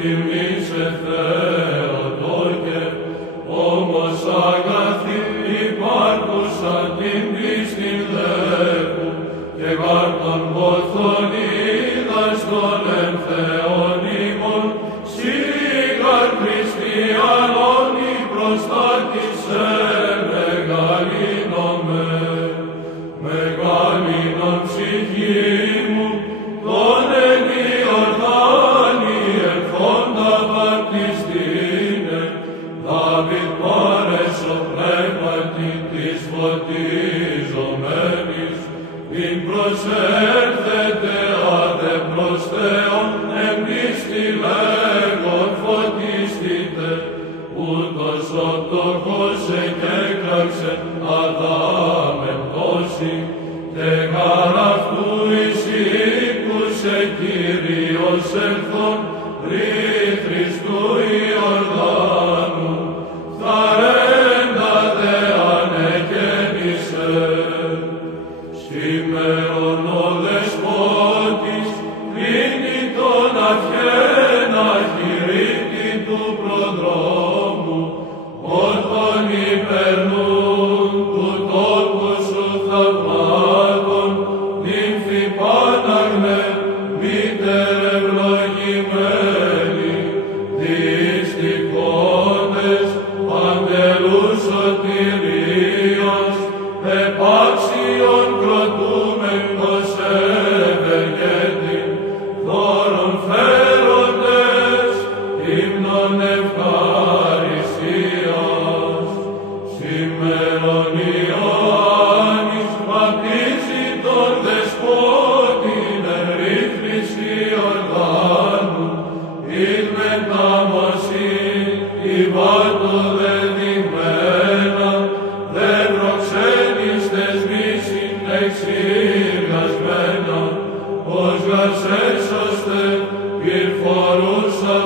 τιμήσε Θεοτόκε, όμως αγαθή υπάρχουσα την πίστη βλέπουν, και γάρ των πόθων είδας των εμθεών ημών, σιγάρ χριστιανών η προστάτησε μεγαλύνομαι. Μεγαλύνον ψυχή μου, τον εν Ιορδάνη ερχόντα βαπτιστήνε, Δάβид πάρεσο πνεύματι της φωτιζομένης, ειν προσέρθετε άδε προς Θεόν, εν πίστη λέγον φωτίστητε, ούτως ο πτωχός εκέκραξε Αδάμ πτώση, και γάρ αυτού εισήκουσε Κύριος ελθόν, ρήθρης του Ιορδάνου, θαρέντα δε ανεκαίνησε. Σήμερον ο Δεσπότης κλείνει τον αυχένα χειρίτη του προδρόμου, όρθον υπερνούν του τόπου σου θαυμάτων, νύμφη Πάναγνε, μήτερ ευλογημένη, δυστυχότες παντελούς σωτηρίας, επάξιον κροτούμεν ως ευεργέτην, δώρον φέροντες, ύμνον ευχαριστίας. Σήμερον Ιωάννης βαπτίζει τον Δεσπότην εν ρήθρης Ιορδάνου, ειν μετάμωσιν υβάτω δεδειγμένα, δε προξένιστες μίσιν εξηριασμένα, ως γαρ σέσωστε πυρφορούσα